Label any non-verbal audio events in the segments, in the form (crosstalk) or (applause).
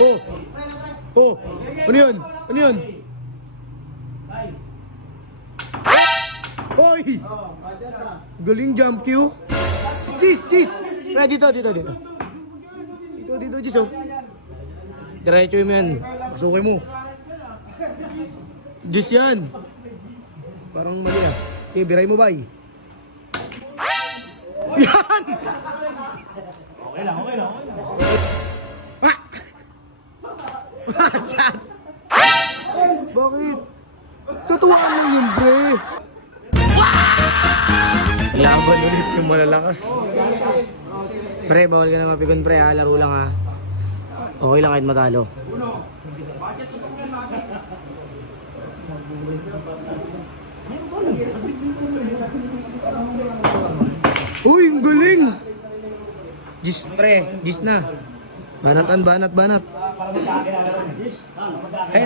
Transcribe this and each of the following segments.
Oh. Oh. Ano yun? Ano yun? Hoy! Galing jump cue. Gis, gis. Na dito, dito, dito. Dito, dito, gis oh. Diretso mo yan. Pasukin mo. Gis yan. Parang mali ah. Okay, biray mo ba Yan! Okay lang, okay lang, okay lang. Chat! Bakit? Tutuwaan mo yun, pre. Laban ulit yung malalakas. Pre, bawal ka na mapikon, pre, ha? Laro lang, ha? Okay lang kahit matalo. Uy, ang galing! Gis, pre, gis na. Banatan, banat, banat. Ayun,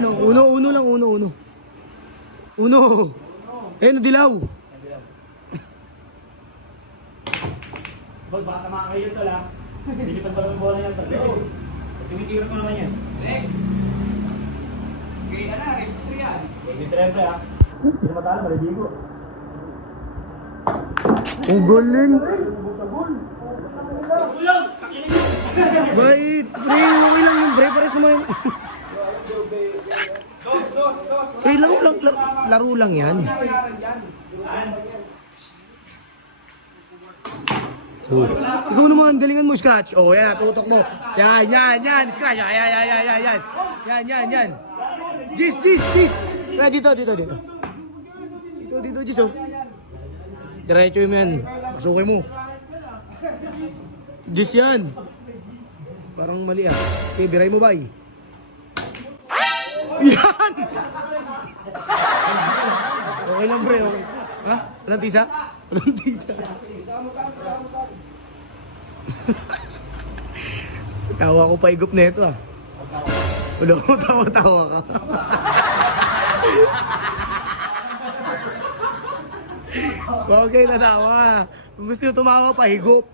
oh, uno, uno lang, uno, uno. Uno. Ayun, oh, dilaw. (laughs) Boss, baka tamaan kayo yun tol ha. Lilipat ba ng bola yan tol? Tumitira ko naman yan. Next! Okay na na, next 3 yan. Next 3 pre ha. Hindi na matalo, maliligo. Ang galing. Bait, pre, okay lang yun, pre, pare sumayo. pre, (laughs) laro lang, laro, laro lang yan. Oh. Ikaw naman, galingan mo, scratch. Oh, yan, tutok mo. Yan, yan, yan, scratch. Yan, yan, yan, yan, yan, yan. Yan, yan, yan. Gis, gis, gis. Pre, dito, dito, dito. Dito, dito, gis, oh. Diretso mo yan. Pasukin mo. Gis yan. Parang mali ah. Okay, biray mo ba Yan! Okay lang pre, okay. Ha? Walang tisa? Walang tisa. tawa ko pa igop na ito ah. Wala ko tawa-tawa ka. okay na tawa. Kung gusto nyo tumawa pa, higop.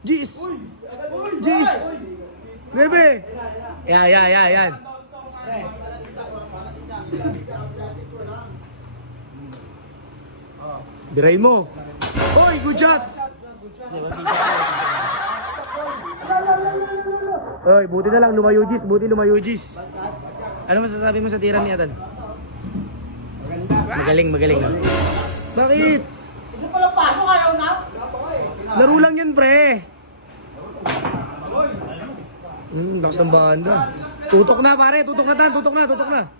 Jeez! Jeez! Bebe! Yan, yan, yan, yan. Biray mo. Hoy, good shot! Hoy, buti na lang lumayo Jis, buti lumayo Jis. Ano masasabi mo sa tira ni Atan? Magaling, magaling na. Bakit? Kasi pala paano kayo na? Laro lang yan, pre. Hmm, lakas ng banda. Tutok na, pare. Tutok na tan. Tutok na, tutok na.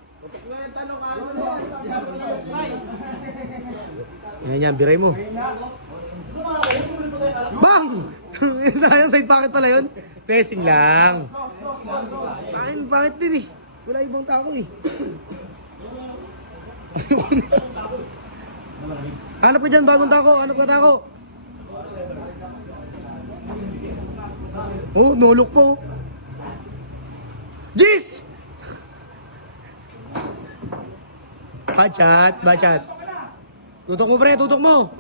Yan, yan. Biray mo. Bang! (laughs) Sayang side pocket pala yun. Pressing lang. Ay, bakit din eh? Wala ibang tao eh. (laughs) Hanap ka dyan, bagong tako. Hanap ka tako. Oh, nulok po. Jis! Bachat, bachat. Tutok mo pre, tutok mo.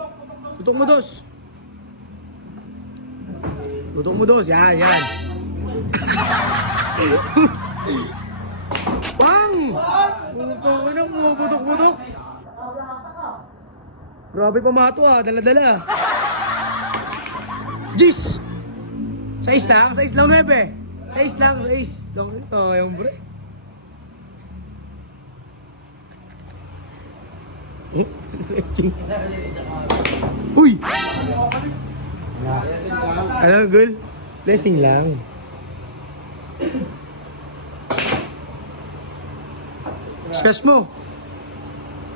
Tutok mo dos. Tutok mo dos, yan, yan. (laughs) Bang! Putok mo na, pumuputok-putok. Grabe pamato ah, dala-dala. Jis! Sais lang? Sais lang, nuebe. Sais lang, sais. Lang, sayang, bre. Uy! Ano, gul? Blessing lang. Scratch mo.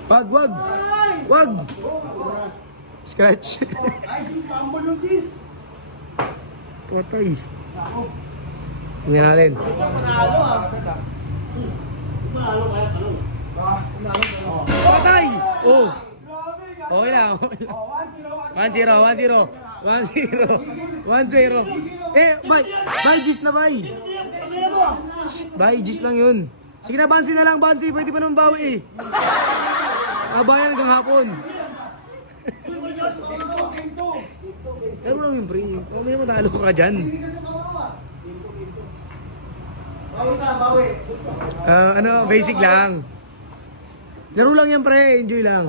Wag, wag. Wag. Scratch. Patay. Tingnan natin. Patay! Oh. Okay na. Okay na. 1-0, 1-0. 1-0. 1-0. Eh, bye. Bye, Gis na bye. Bye, Gis lang yun. Sige na, Bansi na lang, Bansi. Pwede pa naman bawi eh. Abayan hanggang hapon. Lang yung pre. Kung may matalo ka dyan. Bawi ka, bawi. Ah, ano, basic lang. Laro lang yan pre, enjoy lang.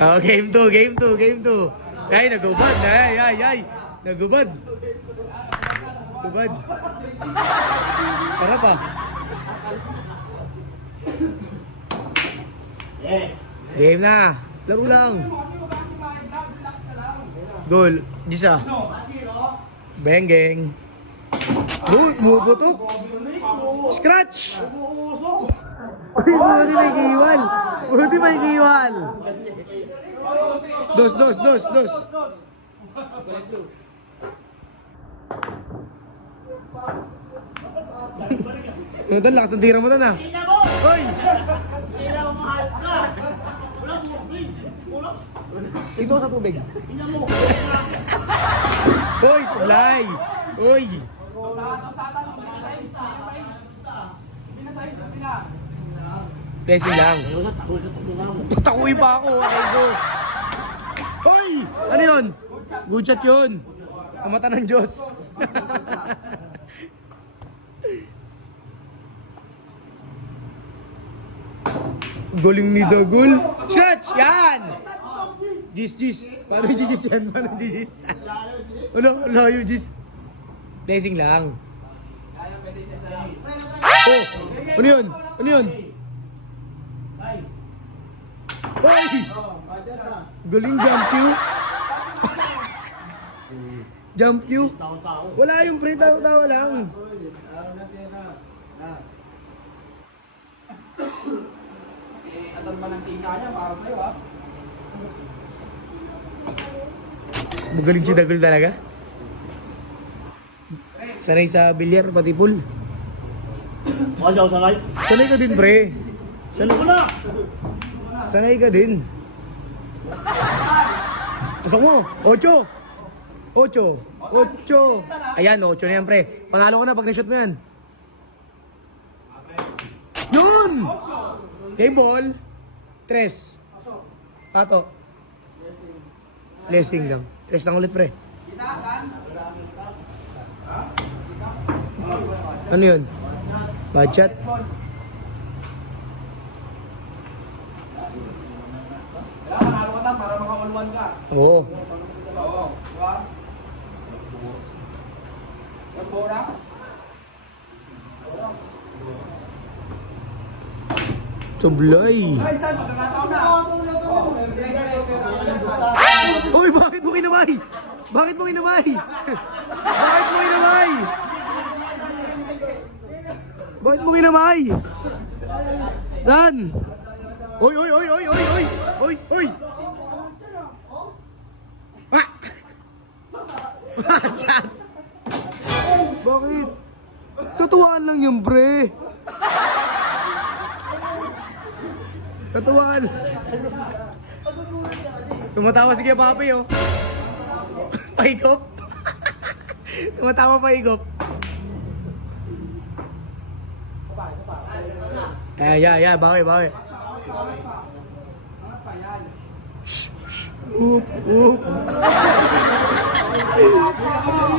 Ah, game 2, game 2, game 2. Ay, nagubad, ay, ay, ay. Nagubad. Gubad. Para pa. Game na. Laro lang. Goal. Gisa. Bengeng. Uy, bubutok. Scratch. Uy, buti may kiwal. Buti may kiwal. Dos, dos, dos, dos. Ano? Lakas ng tira mo doon ah. Hoy! Ito sa tubig. Hoy, supply! Hoy! Blessing lang. Takuin pa ako, okay go. Hoy! Ano yun? Good shot yun. Ang mata ng Diyos. (laughs) Galing ni Dagul. Shots! Yan! Gis, gis. Paano gis yan? Paano gis? Ano? Layo, gis. Blessing lang. Oh! Ano yun? Ano yun? Hoy! Galing jump Q. (laughs) jump Q. Wala yung pre, tawa-tawa lang. Magaling si Dagul talaga. Sanay sa bilyar, pati pool. Wala ako sanay. Sanay ka din, pre. Sanay, Wala! sanay ka din. Pasok mo, ocho. Ocho. Ocho. Ayan, ocho na yan, pre. Panalo ko na pag na-shoot mo yan. Yun! Ball. Tres. Pato. Blessing lang. Tres lang ulit, pre. Ano yun? Bad shot? Oo. Sublay. Uy, bakit mo kinamay? Bakit mo kinamay? Bakit mo kinamay? Bakit mo kinamay? Dan! Oy, oy, oy, oy, oy, oy! Oy, oy! Bakit? Tutuwaan lang yung pre. Tutuwaan. Tumatawa si Papi, oh. (laughs) Paigop. (laughs) Tumatawa paigop. Eh, yeah, yeah, bawi, bawi. Oop, oop. (laughs)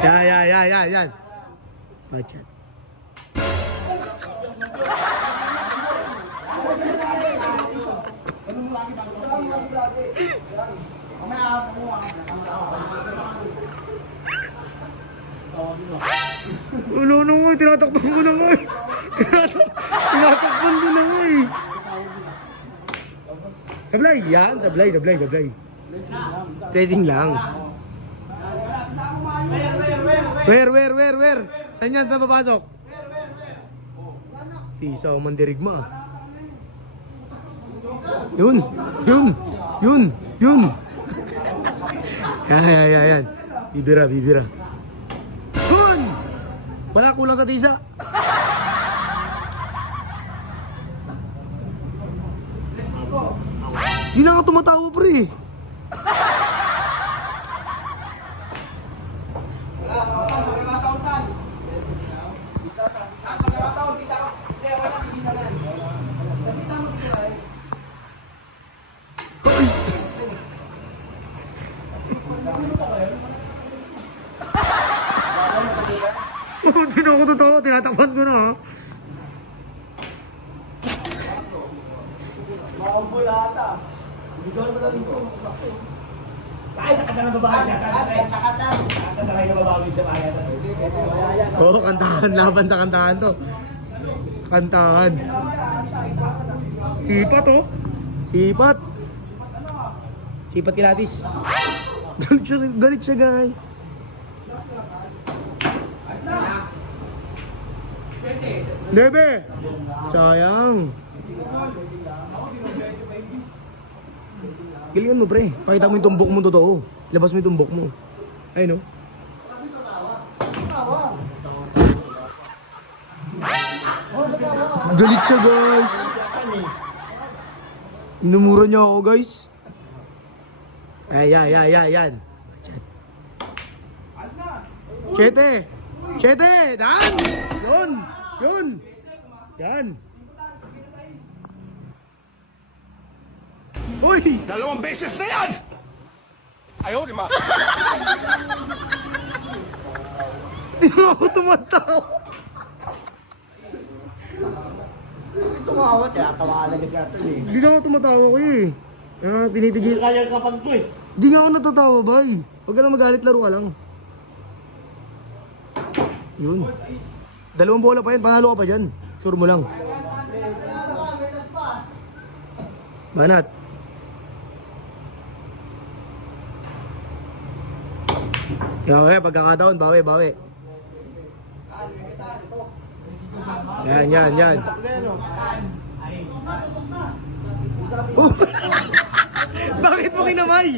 Yeah, yeah, yeah, yeah, yan. Bachat. Ulo na nga, tinatakpan ko na nga eh. Tinatak- Tinatakpan ko na nga eh. Sablay, yan, sablay, sablay, sablay. Tracing lang. Where, where, where, where? Saan yan? Saan papasok? Tisa o mandirigma. Yun, yun, yun, yun. (laughs) Yan, yan, yan. Bibira, bibira. Yun! Wala kulang sa tisa. (laughs) Di na nga tumatawa pre. (laughs) Oo, oh, kantahan. Laban sa kantahan to. Kantahan. Sipat oh. Sipat. Sipat kilatis. Galit siya, galit siya guys. Debe! Sayang. Galingan mo pre. Pakita mo yung tumbok mo totoo. Labas mo yung tumbok mo. Ayun oh. Galit siya guys. Inumura niya ako guys. Ay, ay, ay, ay, yan. Chat. Siyete! Siyete! Dan! Yun! Yun! Yan! Uy! Dalawang beses na yan! Ayaw, di ma. (laughs) Di mo ako tumatawa. Tumawa siya. Tawa lang siya ito eh. Hindi na ako tumatawa ko eh. Ah, pinitigil. Kaya kapag ko eh. Di nga ako natatawa, bay. Huwag ka na magalit, laro ka lang. Yun. Dalawang bola pa yan, panalo ka pa dyan. Sure mo lang. Banat. Yan, okay, pagkakataon, bawi, bawi. Yan, yan, yan. Oh! (laughs) Bakit mo kinamay?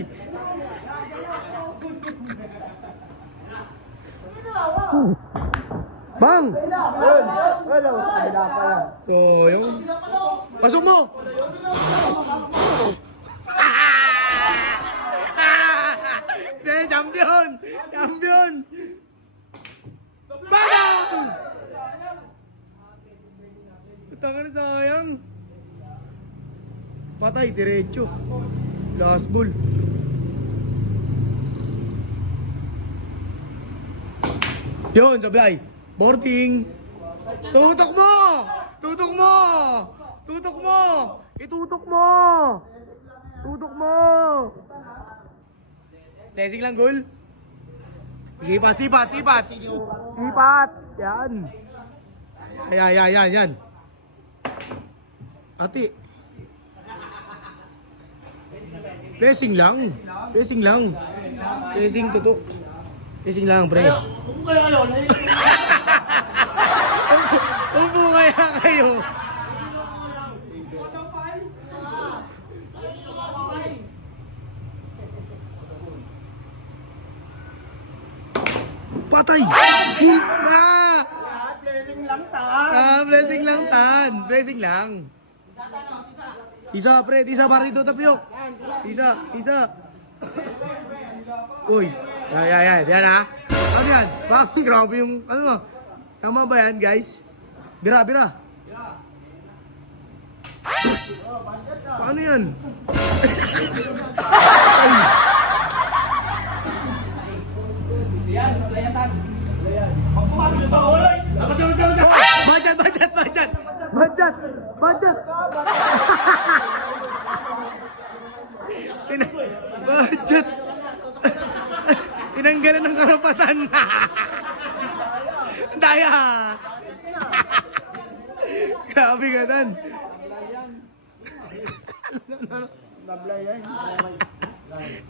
Bang! Hello. Kabila pa yan. So, yung... Pasok mo! Patay, diretso. Last ball. Yun, sablay. Boarding. Tutok mo! Tutok mo! Tutok mo! Itutok mo! Tutok mo! Blessing lang, gol. Sipat, sipat, sipat. Sipat. Yan. Ayan, ayan, ayan, yan. Ate. Blessing lang. Blessing lang. Blessing tutok. Blessing lang, pre. Kaya yun, eh. Upo kaya kayo. Patay! Ah! Blessing lang ta. Ah, blessing lang tan. Blessing lang. Isa, pre. Isa para dito, tapyok. Isa, isa. Uy. Yan, yan, yan. Yan, ha? Ano yan? Bang, grabe yung, ano? Tama ba yan, guys? Bira, bira. Paano yan? Dapat yun. Oh, budget, budget. Tina budget. Tinanggalan ng karapatan. Daya. Grabe ka dan.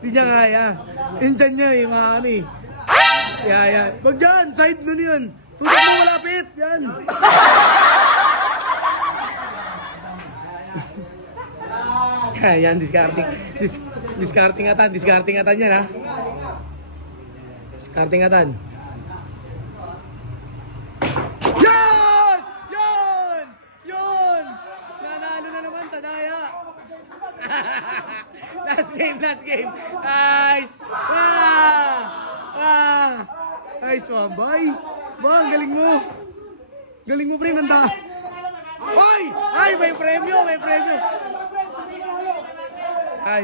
Hindi niya kaya. Injan niya eh, mga ano eh. Yeah, yeah. Wag dyan, side nun yun. Tutok mo malapit, yan. (laughs) Yan, discarding. Dis discarding atan, discarding atan yan ha. Discarding atan. Yun! Yun! Yun! Nanalo na naman, Tadaya. (laughs) last game, last game. Nice! Ah! Ah! Nice one, boy. Ba, ang galing mo. Galing mo, pre, nanda. Hoy! Ay, may premyo, may premyo. Ay.